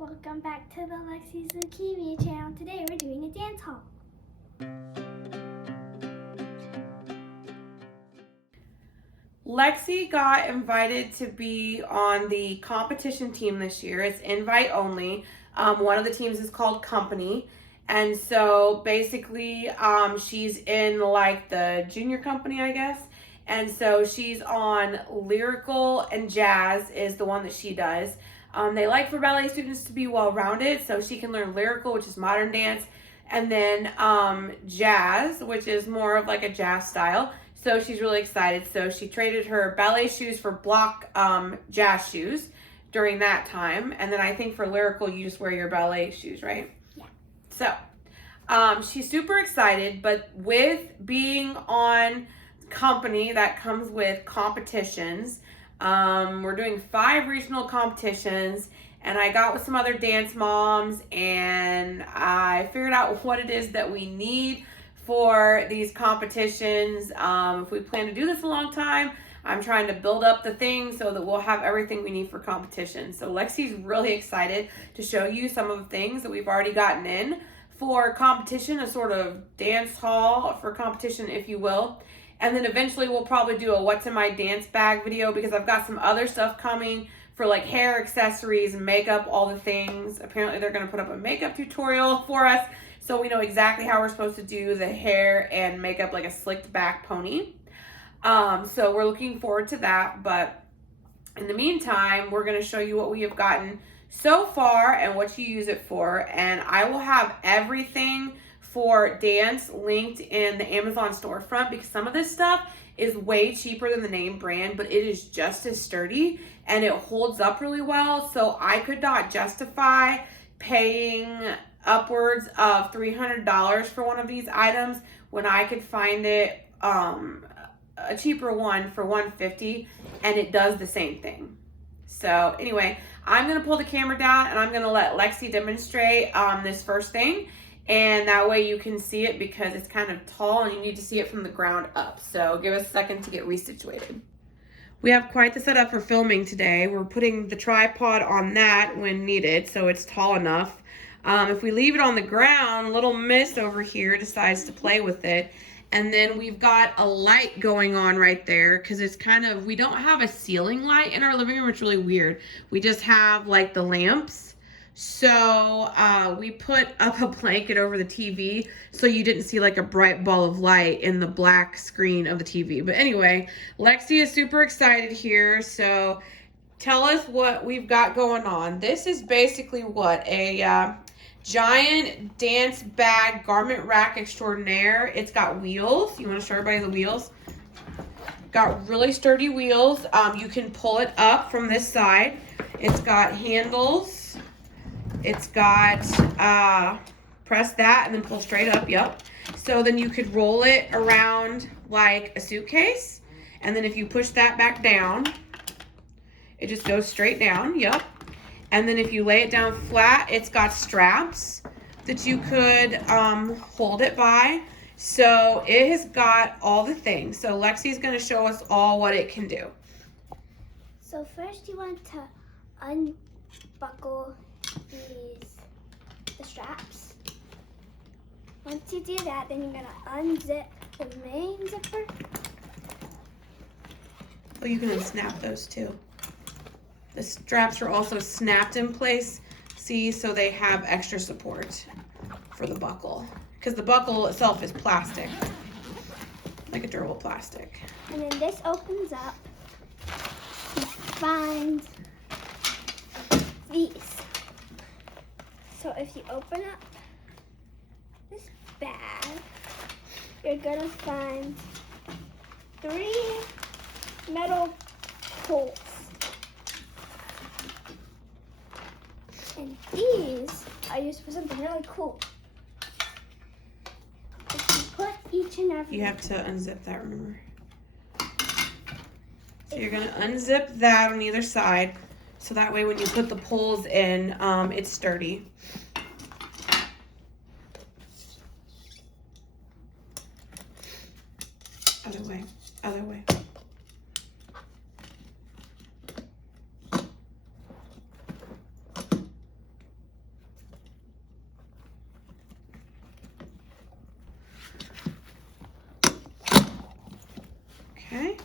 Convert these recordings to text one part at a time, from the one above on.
Welcome back to the Lexi's Leukemia channel. Today we're doing a dance haul. Lexi got invited to be on the competition team this year. It's invite only. One of the teams is called Company. And so basically she's in like the junior company, I guess. And so she's on lyrical and jazz is the one that she does. They like for ballet students to be well-rounded, so she can learn lyrical, which is modern dance, and then jazz, which is more of like a jazz style. So she's really excited. So she traded her ballet shoes for block jazz shoes during that time. And then I think for lyrical, you just wear your ballet shoes, right? Yeah. So she's super excited, but with being on Company, that comes with competitions. We're doing 5 regional competitions, and I got with some other dance moms, and I figured out what it is that we need for these competitions. If we plan to do this a long time, I'm trying to build up the thing so that we'll have everything we need for competition. So Lexi's really excited to show you some of the things that we've already gotten in for competition, a sort of dance hall for competition, if you will. And then eventually we'll probably do a what's in my dance bag video, because I've got some other stuff coming for like hair accessories, makeup, all the things. Apparently they're going to put up a makeup tutorial for us, so we know exactly how we're supposed to do the hair and makeup, like a slicked back pony. So we're looking forward to that. But in the meantime, we're going to show you what we have gotten so far and what you use it for. And I will have everything for dance linked in the Amazon storefront, because some of this stuff is way cheaper than the name brand, but it is just as sturdy and it holds up really well. So I could not justify paying upwards of $300 for one of these items when I could find it a cheaper one for $150, and it does the same thing. So anyway, I'm gonna pull the camera down and I'm gonna let Lexi demonstrate this first thing, and that way you can see it, because it's kind of tall and you need to see it from the ground up. So give us a second to get resituated. We have quite the setup for filming today. We're putting the tripod on that when needed, so it's tall enough. If we leave it on the ground, little Miss over here decides to play with it. And then we've got a light going on right there, because it's kind of, we don't have a ceiling light in our living room. It's really weird. We just have like the lamps. So we put up a blanket over the TV so you didn't see like a bright ball of light in the black screen of the TV. But anyway, Lexi is super excited here. So tell us what we've got going on. This is basically what? A giant dance bag garment rack extraordinaire. It's got wheels. You want to show everybody the wheels? Got really sturdy wheels. You can pull it up from this side. It's got handles. It's got press that and then pull straight up. Yep. So then you could roll it around like a suitcase, and then if you push that back down, it just goes straight down. Yep. And then if you lay it down flat, it's got straps that you could hold it by. So it has got all the things. So Lexi's going to show us all what it can do. So first you want to unbuckle the straps. Once you do that, then you're going to unzip the main zipper. Oh, you can unsnap those too. The straps are also snapped in place, see, so they have extra support for the buckle, because the buckle itself is plastic, like a durable plastic. And then this opens up. You find these. So if you open up this bag, you're gonna find 3 metal poles. And these are used for something really cool. If you put each and every... You have to unzip that, remember? So you're going to unzip that on either side, so that way when you put the poles in, it's sturdy. Other way, other way. Okay.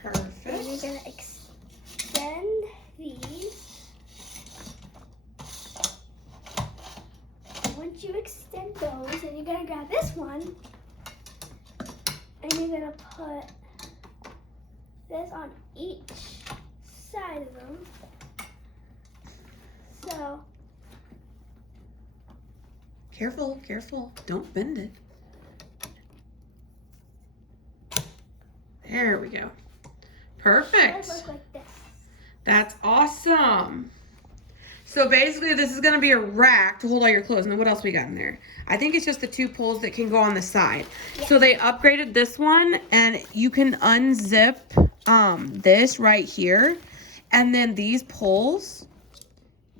Perfect. Then you're gonna extend these. Once you extend those, then you're gonna grab this one and you're gonna put this on each side of them. So Careful, careful. Don't bend it. There we go. Perfect. it'll look like this. That's awesome. So basically this is gonna be a rack to hold all your clothes. And then what else we got in there? I think it's just the 2 poles that can go on the side. Yeah. So they upgraded this one and you can unzip this right here. And then these poles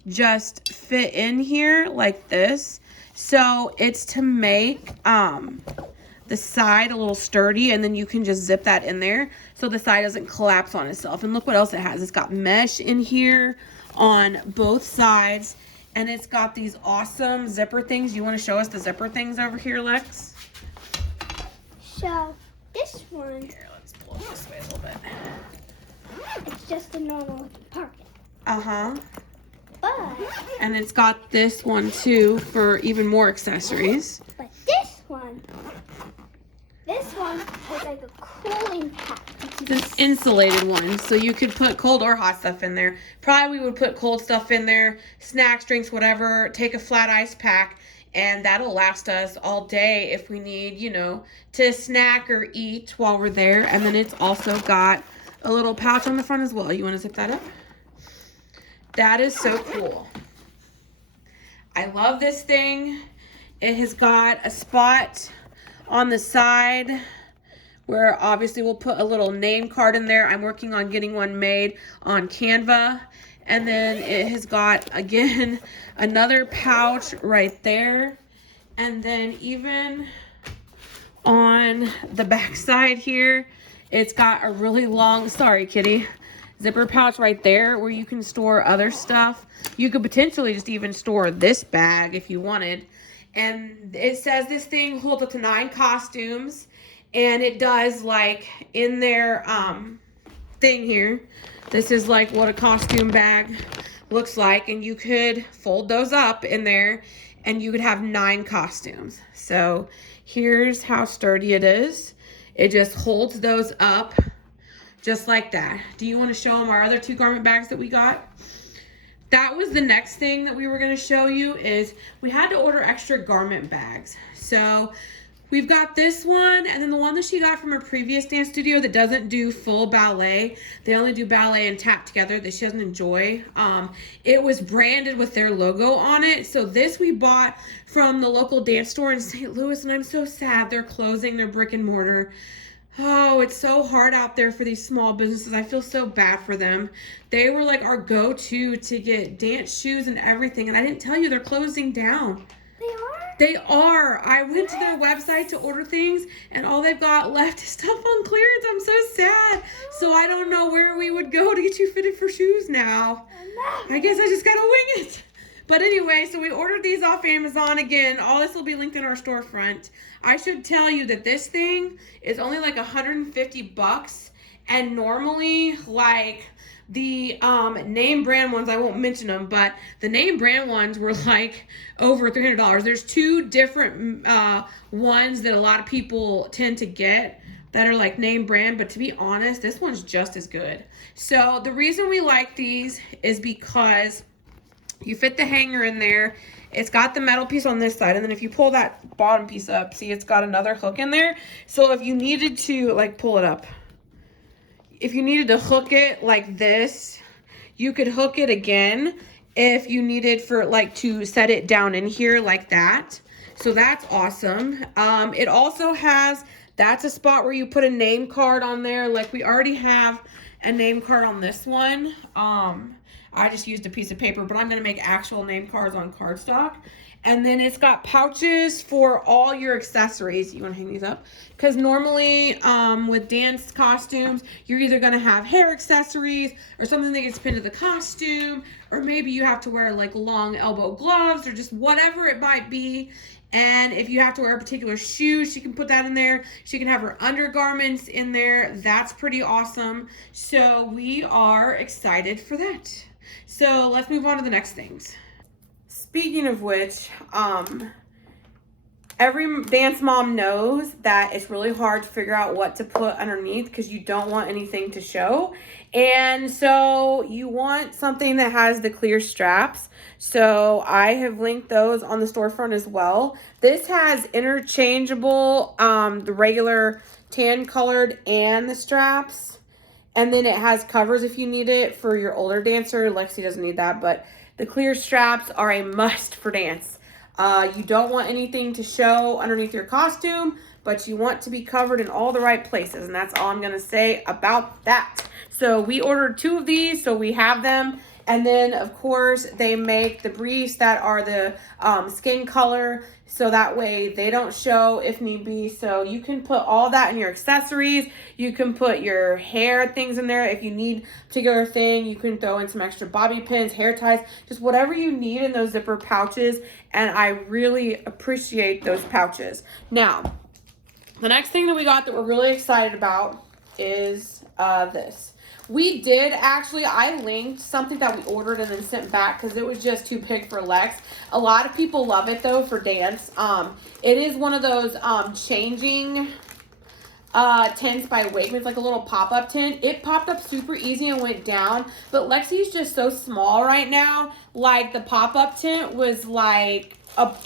just fit in here like this. So it's to make the side a little sturdy, and then you can just zip that in there so the side doesn't collapse on itself. And look what else it has. It's got mesh in here on both sides, and it's got these awesome zipper things. You want to show us the zipper things over here, Lex? So this one, Here, let's pull it this way a little bit. it's just a normal pocket. Uh-huh. But And it's got this one too for even more accessories. this one is like a cooling pack. It's an insulated one, so you could put cold or hot stuff in there. Probably we would put cold stuff in there, snacks, drinks, whatever. Take a flat ice pack, and that'll last us all day if we need, you know, to snack or eat while we're there. And then it's also got a little pouch on the front as well. You want to zip that up? That is so cool. I love this thing. It has got a spot on the side where obviously we'll put a little name card in there. I'm working on getting one made on Canva. And then it has got, again, another pouch right there. And then even on the back side here, it's got a really long, sorry kitty, zipper pouch right there where you can store other stuff. You could potentially just even store this bag if you wanted. And it says this thing holds up to 9 costumes. And it does, like, in their thing here, this is like what a costume bag looks like. And you could fold those up in there and you could have 9 costumes. So here's how sturdy it is. It just holds those up just like that. Do you want to show them our other 2 garment bags that we got? That was the next thing that we were going to show you, is we had to order extra garment bags. So we've got this one, and then the one that she got from her previous dance studio that doesn't do full ballet. They only do ballet and tap together that she doesn't enjoy. It was branded with their logo on it. So this we bought from the local dance store in St. Louis, and I'm so sad they're closing their brick and mortar. Oh, it's so hard out there for these small businesses. I feel so bad for them. They were like our go-to to get dance shoes and everything. And I didn't tell you they're closing down. They are? They are. I went to their website to order things, and all they've got left is stuff on clearance. I'm so sad. So I don't know where we would go to get you fitted for shoes now. I guess I just gotta wing it. But anyway, so we ordered these off Amazon. Again, all this will be linked in our storefront. I should tell you that this thing is only like $150, and normally like the name brand ones, I won't mention them, but the name brand ones were like over $300. There's 2 different ones that a lot of people tend to get that are like name brand, but to be honest, this one's just as good. So the reason we like these is because you fit the hanger in there. It's got the metal piece on this side, and then if you pull that bottom piece up, see it's got another hook in there. So if you needed to, like, pull it up, if you needed to hook it like this, you could hook it again if you needed for, like, to set it down in here like that. So that's awesome. It also has, that's a spot where you put a name card on there. Like, we already have a name card on this one. I just used a piece of paper, but I'm going to make actual name cards on cardstock. And then it's got pouches for all your accessories. You want to hang these up? Because normally with dance costumes, you're either going to have hair accessories or something that gets pinned to the costume, or maybe you have to wear like long elbow gloves or just whatever it might be. And if you have to wear a particular shoe, she can put that in there. She can have her undergarments in there. That's pretty awesome. So we are excited for that. So let's move on to the next things. Speaking of which, every dance mom knows that it's really hard to figure out what to put underneath because you don't want anything to show. And so you want something that has the clear straps. So I have linked those on the storefront as well. This has interchangeable, the regular tan colored and the straps. And then it has covers if you need it for your older dancer. Lexi doesn't need that, but the clear straps are a must for dance. You don't want anything to show underneath your costume, but you want to be covered in all the right places. And that's all I'm going to say about that. So we ordered 2 of these, so we have them. And then, of course, they make the briefs that are the skin color, so that way they don't show if need be. So you can put all that in your accessories. You can put your hair things in there. If you need a particular thing, you can throw in some extra bobby pins, hair ties, just whatever you need in those zipper pouches. And I really appreciate those pouches. Now, the next thing that we got that we're really excited about is this. We did actually, I linked something that we ordered and then sent back because it was just too big for Lex. A lot of people love it though for dance. It is one of those changing tents by Wegmans, like a little pop-up tent. It popped up super easy and went down, but Lexi's just so small right now. Like the pop-up tent was like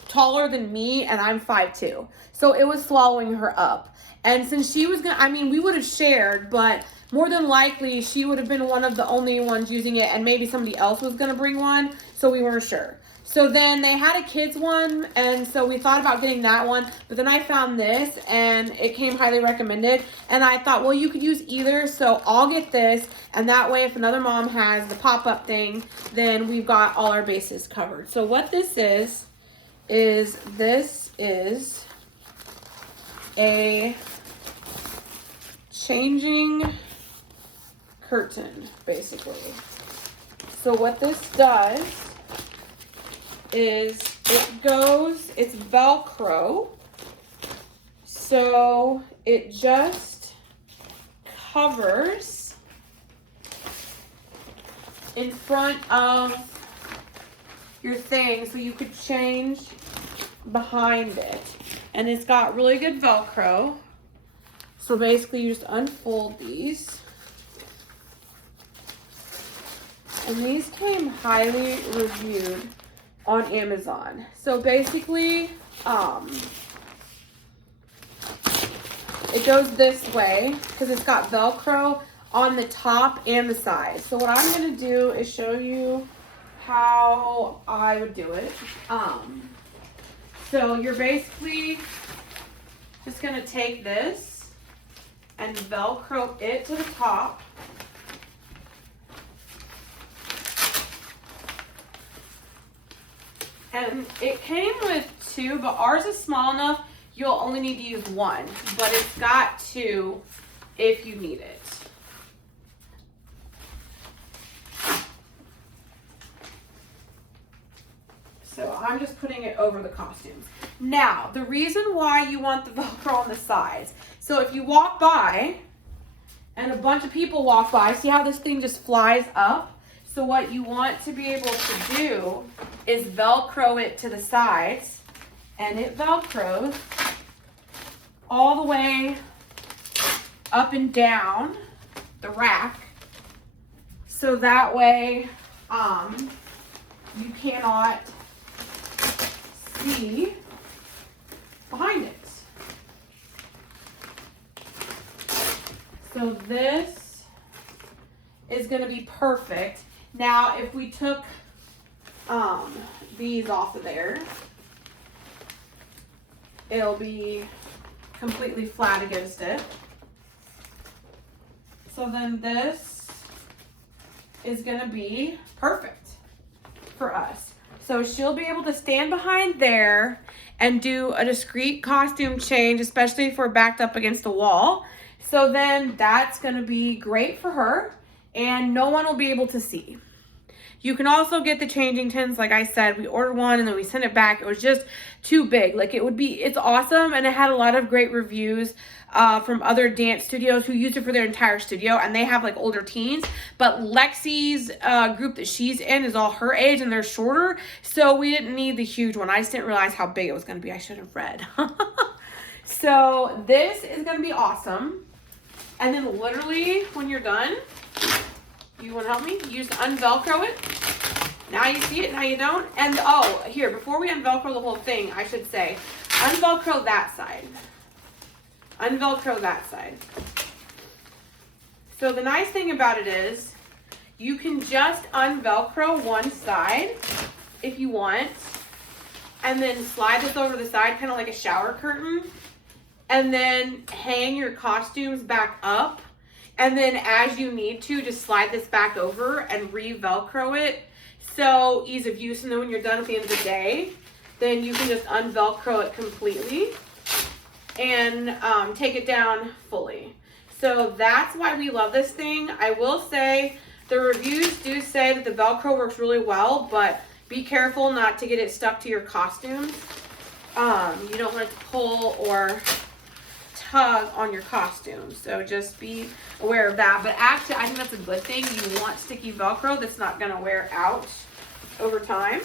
taller than me and I'm 5'2". So it was swallowing her up. And since she was gonna, I mean, we would have shared, but more than likely she would have been one of the only ones using it, and maybe somebody else was gonna bring one, so we weren't sure. So then they had a kids one, and so we thought about getting that one, but then I found this and it came highly recommended, and I thought, well, you could use either, so I'll get this, and that way if another mom has the pop-up thing, then we've got all our bases covered. So what this is this is a changing curtain, basically. So what this does is it's Velcro, so it just covers in front of your thing, so you could change behind it. And it's got really good Velcro. So basically you just unfold these. And these came highly reviewed on Amazon. So basically, it goes this way because it's got Velcro on the top and the sides. So what I'm gonna do is show you how I would do it. So you're basically just gonna take this and Velcro it to the top. And it came with 2, but ours is small enough, you'll only need to use 1. But it's got 2 if you need it. So I'm just putting it over the costumes. Now, the reason why you want the Velcro on the sides. So if you walk by and a bunch of people walk by, see how this thing just flies up? So what you want to be able to do is Velcro it to the sides, and it Velcros all the way up and down the rack. So that way you cannot see behind it. So this is going to be perfect. Now, if we took these off of there, it'll be completely flat against it. So then this is going to be perfect for us. So she'll be able to stand behind there and do a discreet costume change, especially if we're backed up against the wall. So then that's going to be great for her, and no one will be able to see. You can also get the changing tins. Like I said, we ordered one and then we sent it back. It was just too big. Like it's awesome, and it had a lot of great reviews from other dance studios who used it for their entire studio, and they have like older teens. But Lexi's group that she's in is all her age and they're shorter, so we didn't need the huge one. I just didn't realize how big it was going to be. I should have read. So this is going to be awesome. And then literally when you're done, you want to help me? You just unvelcro it. Now you see it, now you don't. And oh, here, before we unvelcro the whole thing, I should say, unvelcro that side. Unvelcro that side. So the nice thing about it is, you can just unvelcro one side if you want, and then slide this over the side, kind of like a shower curtain, and then hang your costumes back up. And then as you need to, just slide this back over and re-velcro it. So ease of use. And then when you're done at the end of the day, then you can just unvelcro it completely and take it down fully. So that's why we love this thing. I will say the reviews do say that the Velcro works really well, but be careful not to get it stuck to your costumes. You don't want it to pull or tug on your costume, so just be aware of that. But actually, I think that's a good thing. You want sticky Velcro that's not going to wear out over time.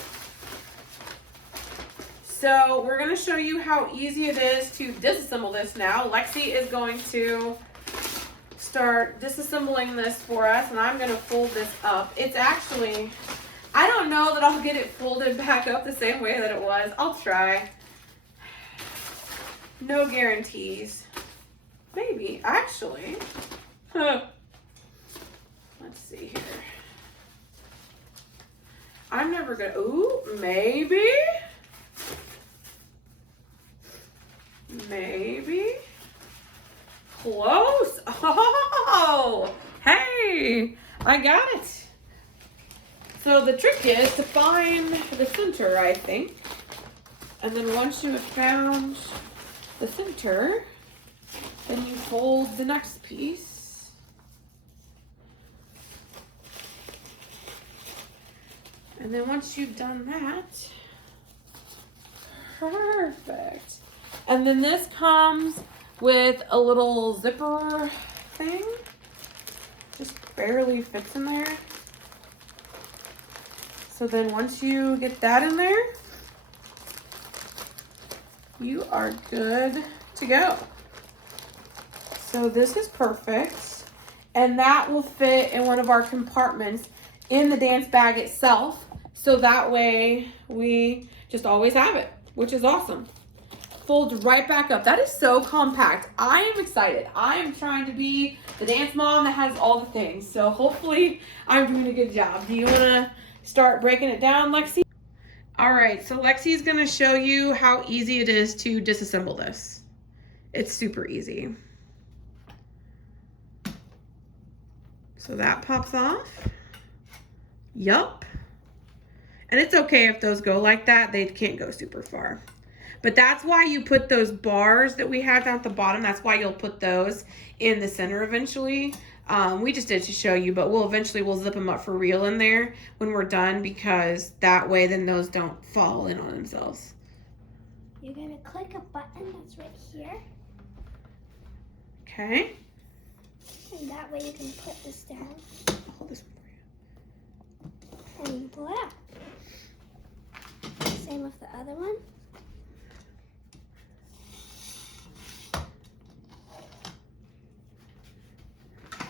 So we're going to show you how easy it is to disassemble this now. Lexi is going to start disassembling this for us, and I'm going to fold this up. It's actually, I don't know that I'll get it folded back up the same way that it was. I'll try. No guarantees. Maybe, actually. Let's see here. I'm never gonna, ooh, maybe. Maybe. Close. Oh, hey, I got it. So the trick is to find the center, I think. And then once you have found the center, then you fold the next piece. And then once you've done that, perfect. And then this comes with a little zipper thing. Just barely fits in there. So then once you get that in there, you are good to go. So this is perfect, and that will fit in one of our compartments in the dance bag itself, so that way we just always have it, which is awesome. Folds right back up. That is so compact. I am excited. I am trying to be the dance mom that has all the things, so hopefully I'm doing a good job. Do you want to start breaking it down, Lexi? All right, so Lexi's going to show you how easy it is to disassemble this. It's super easy. So that pops off. Yup. And it's okay if those go like that. They can't go super far. But that's why you put those bars that we have down at the bottom. That's why you'll put those in the center eventually. We just did to show you, but we'll zip them up for real in there when we're done, because that way then those don't fall in on themselves. You're going to click a button that's right here. Okay. And that way you can put this down. I'll hold this one for you. And you pull it out. Same with the other one.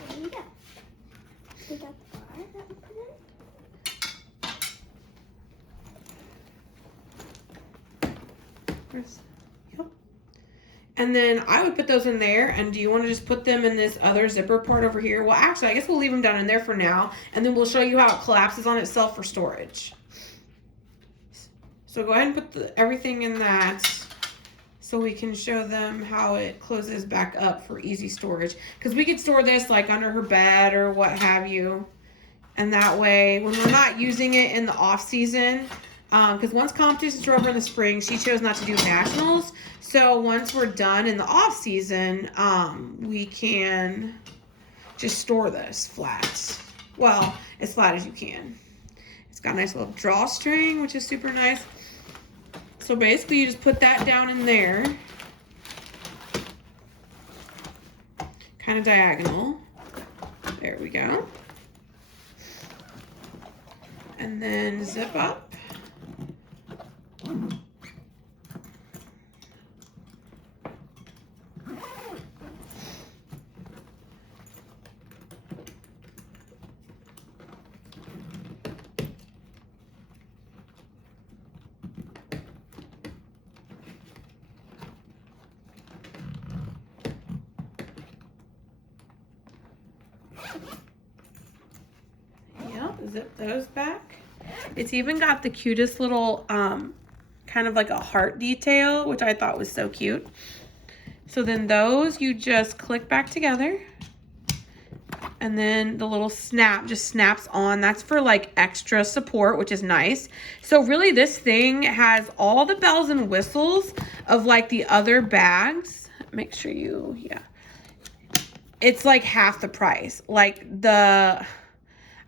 There you go. We got the bar that we put in. Yep. And then I would put those in there. And do you want to just put them in this other zipper part over here? Well, actually, I guess we'll leave them down in there for now. And then we'll show you how it collapses on itself for storage. So go ahead and put everything in that so we can show them how it closes back up for easy storage. Because we could store this like under her bed or what have you. And that way, when we're not using it in the off season, Because once competitions are over in the spring, she chose not to do nationals. So once we're done in the off season, we can just store this flat. Well, as flat as you can. It's got a nice little drawstring, which is super nice. So basically you just put that down in there. Kind of diagonal. There we go. And then zip up. Zip those back. It's even got the cutest little kind of like a heart detail, which I thought was so cute. So then those you just click back together, and then the little snap just snaps on. That's for like extra support, which is nice. So really this thing has all the bells and whistles of like the other bags. Make sure you, yeah. It's like half the price. Like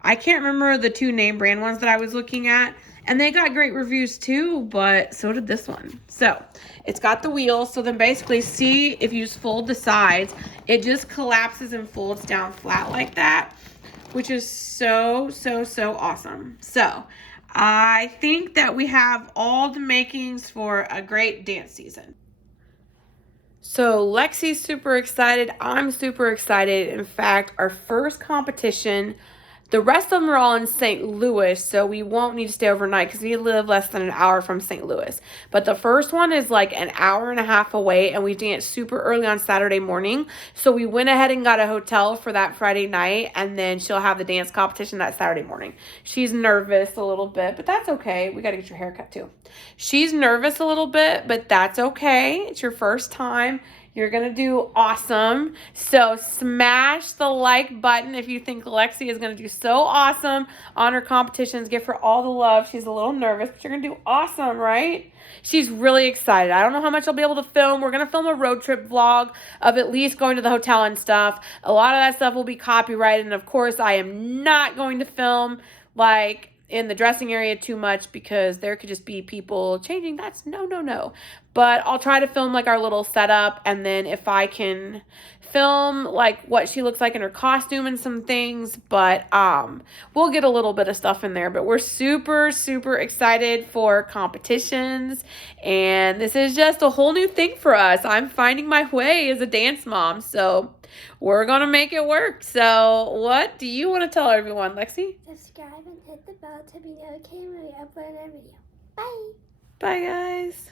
I can't remember the 2 name brand ones that I was looking at, and they got great reviews too, but so did this one. So it's got the wheels. So then basically, see, if you just fold the sides, it just collapses and folds down flat like that, which is so, so, so awesome. So I think that we have all the makings for a great dance season. So Lexi's super excited. I'm super excited. In fact, our first competition, the rest of them are all in St. Louis, so we won't need to stay overnight because we live less than an hour from St. Louis. But the first one is like an hour and a half away, and we dance super early on Saturday morning. So we went ahead and got a hotel for that Friday night, and then she'll have the dance competition that Saturday morning. She's nervous a little bit, but that's okay. We got to get your hair cut too. She's nervous a little bit, but that's okay. It's your first time. You're going to do awesome. So smash the like button if you think Lexi is going to do so awesome on her competitions. Give her all the love. She's a little nervous, but you're going to do awesome, right? She's really excited. I don't know how much I'll be able to film. We're going to film a road trip vlog of at least going to the hotel and stuff. A lot of that stuff will be copyrighted. And of course, I am not going to film like in the dressing area too much because there could just be people changing. That's no. But I'll try to film like our little setup, and then if I can film like what she looks like in her costume and some things, but we'll get a little bit of stuff in there. But we're super, super excited for competitions, and this is just a whole new thing for us. I'm finding my way as a dance mom, so we're gonna make it work. So what do you want to tell everyone, Lexi? Subscribe and hit the bell to be notified when we upload our video. Bye. Bye, guys.